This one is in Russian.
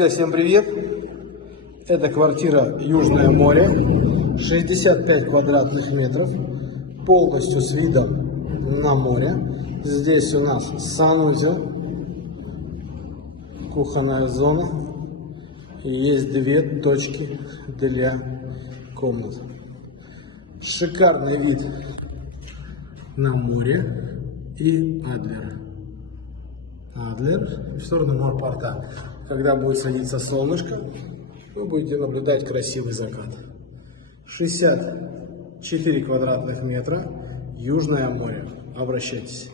Друзья, всем привет! Это квартира Южное море, 65 квадратных метров, полностью с видом на море. Здесь у нас санузел, кухонная зона и есть две точки для комнат. Шикарный вид на море и Адлер в сторону морпорта. Когда будет садиться солнышко, вы будете наблюдать красивый закат. 64 квадратных метра, Южное море. Обращайтесь.